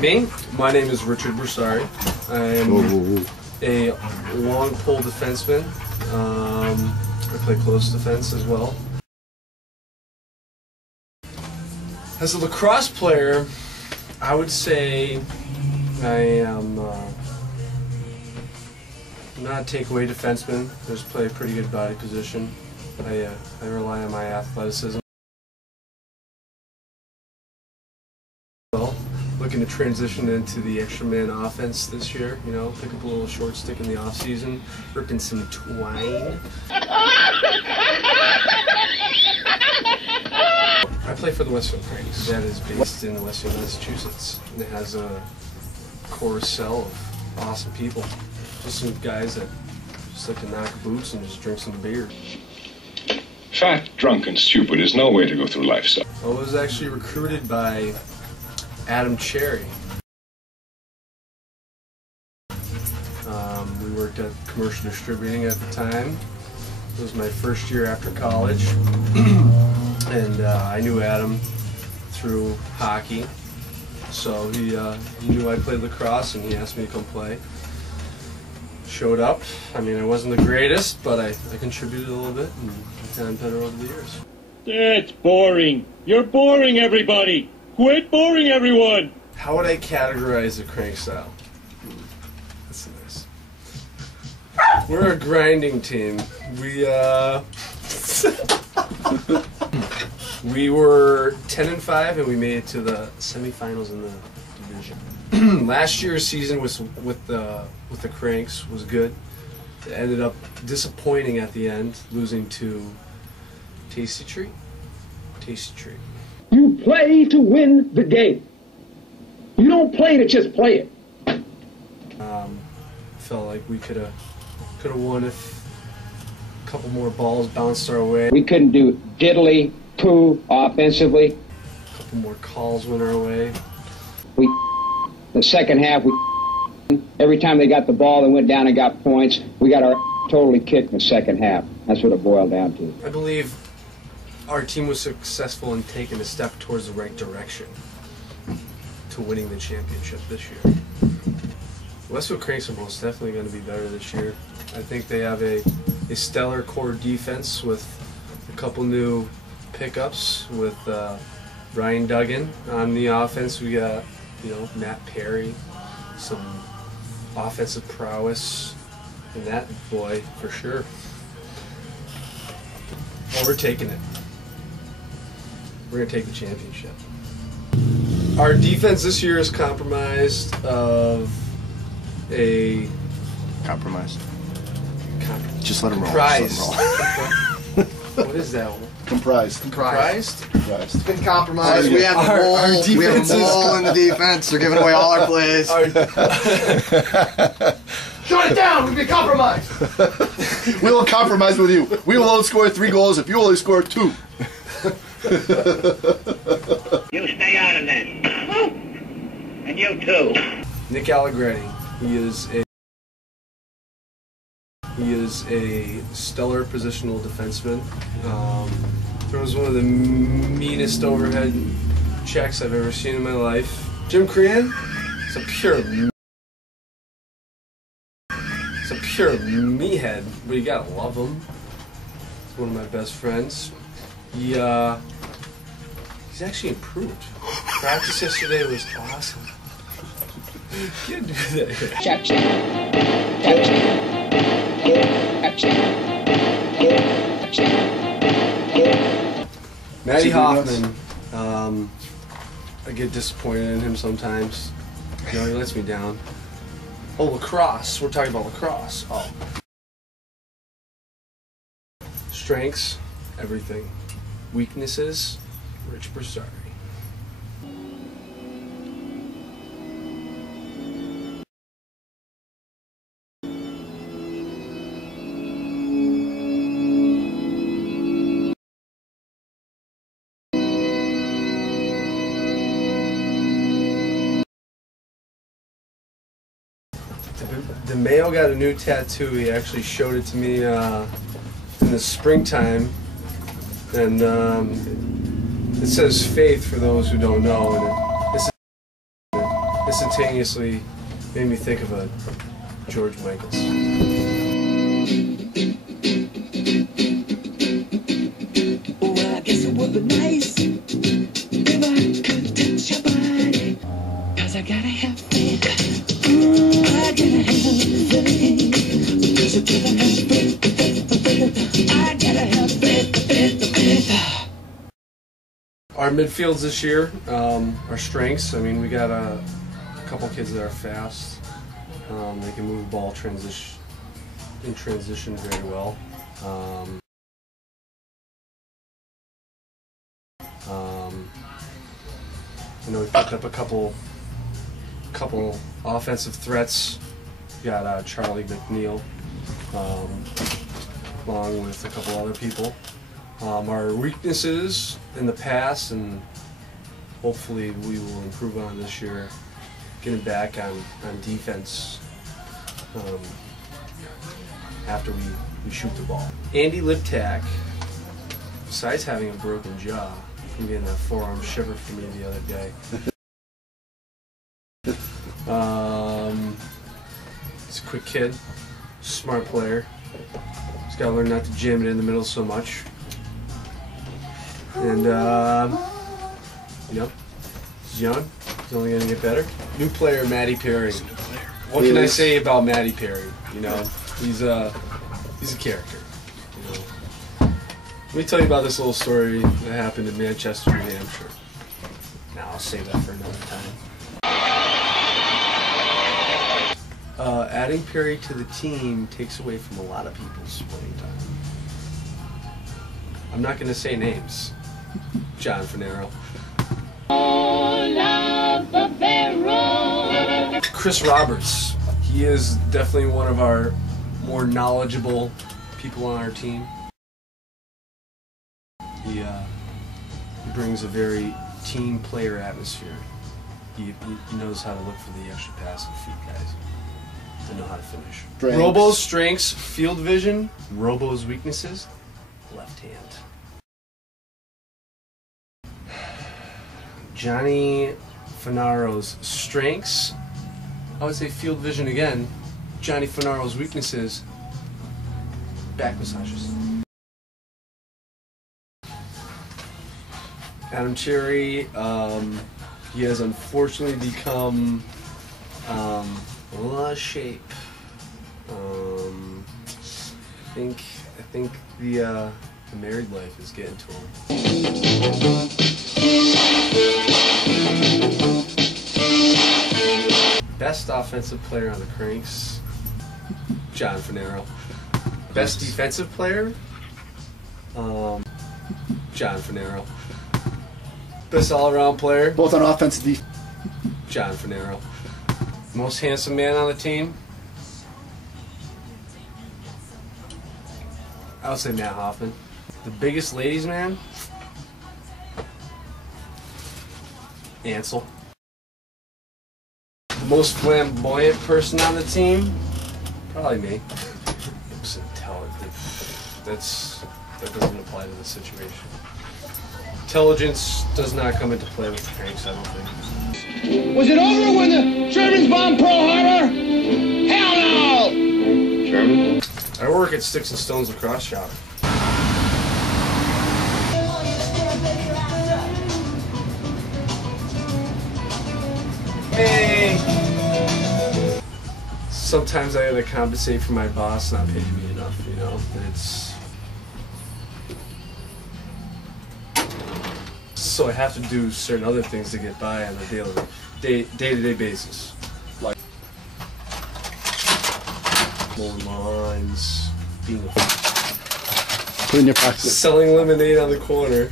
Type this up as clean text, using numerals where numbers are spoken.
Me? My name is Richard Borsari. I'm a long pole defenseman. I play close defense as well. As a lacrosse player, I would say I am not a takeaway defenseman. I just play a pretty good body position. I rely on my athleticism. Well, looking to transition into the extra man offense this year. You know, pick up a little short stick in the off season, ripping some twine. I play for the Westfield Cranx. That is based in Westfield, Massachusetts. And it has a core cell of awesome people. Just some guys that just like to knock boots and just drink some beer. Fat, drunk, and stupid is no way to go through life, son. I was actually recruited by Adam Cherry. We worked at commercial distributing at the time. It was my first year after college. And I knew Adam through hockey. So he knew I played lacrosse and he asked me to come play. Showed up. I mean, I wasn't the greatest, but I contributed a little bit and I've gotten better over the years. That's boring. You're boring everybody. Quit boring everyone. How would I categorize the Cranx style? That's nice. We're a grinding team. We were 10-5 and we made it to the semifinals in the division. Last year's season with the Cranx was good. It ended up disappointing at the end, losing to Tasty Treat. Tasty Treat. You play to win the game. You don't play to just play it. Felt like we could have won if a couple more balls bounced our way. We couldn't do diddly poo offensively. A couple more calls went our way. The second half, every time they got the ball, they went down and got points. We got our totally kicked in the second half. That's what it boiled down to. I believe our team was successful in taking a step towards the right direction to winning the championship this year. Westfield Cranx are most definitely going to be better this year. I think they have a stellar core defense with a couple new pickups with Ryan Duggan on the offense. We got, you know, Matt Perry, some offensive prowess in that boy for sure. Well, we're taking it. We're going to take the championship. Our defense this year is compromised of a... Compromised. Just let him roll. Comprised. What is that? Comprised. Comprised? Comprised. It's been compromised. We have a mole. We have a mole in the defense. They're giving away all our plays. Shut it down! We've been compromised! We will compromise with you. We will only score 3 goals if you only score 2. You stay out of that. And you too. Nick Allegretti. He is a stellar positional defenseman. Throws one of the meanest overhead checks I've ever seen in my life. Jim Crean is a pure meathead, but you gotta love him. He's one of my best friends. He's actually improved. Practice yesterday was awesome. Can't do that. Matty Hoffman, I get disappointed in him sometimes. You know, he lets me down. Oh, lacrosse. We're talking about lacrosse. Oh. Strengths, everything. Weaknesses, Rich Borsari. The Mayo got a new tattoo. He actually showed it to me in the springtime, and it says faith for those who don't know. And instantaneously made me think of a George Michaels. Well, I guess it would be nice if I could touch your body, 'cause I gotta have faith. I gotta have faith. 'Cause I gotta have faith. I gotta have faith. Our midfields this year, our strengths. I mean, we got a couple kids that are fast. They can move the ball in transition very well. I know we picked up a couple offensive threats. We got Charlie McNeil, along with a couple other people. Our weaknesses in the past, and hopefully we will improve on this year, getting back on defense after we shoot the ball. Andy Liptak, besides having a broken jaw from getting that forearm shiver from me the other day, he's a quick kid, smart player. He's got to learn not to jam it in the middle so much. And, you know, he's young. He's only going to get better. New player, Matty Perry. What can I say about Matty Perry? You know, he's a character. You know. Let me tell you about this little story that happened in Manchester, New Hampshire. Now I'll save that for another time. Adding Perry to the team takes away from a lot of people's playing time. I'm not going to say names. John Finero. Chris Roberts. He is definitely one of our more knowledgeable people on our team. He brings a very team player atmosphere. He knows how to look for the extra pass and feed guys. To know how to finish. Robo's strengths, field vision. Robo's weaknesses, left hand. Johnny Finaro's strengths, I would say field vision again. Johnny Finaro's weaknesses, back massages. Adam Cherry, he has unfortunately become a little out of shape. I think the married life is getting to him. Best offensive player on the Cranx, John Finero. Best defensive player, John Finero. Best all-around player, both on offense and defense, John Finero. Most handsome man on the team, I would say Matt Hoffman. The biggest ladies man, Ansel. The most flamboyant person on the team, probably me. That doesn't apply to the situation. Intelligence does not come into play with the Cranx, I don't think. Was it over when the Germans bombed Pearl Harbor? Hell no! German? I work at Sticks and Stones Lacrosse Shop. Hey! Sometimes I gotta compensate for my boss not paying me enough, you know? So I have to do certain other things to get by on a day-to-day basis. Like mowing lawns, being put in your pocket, selling lemonade on the corner.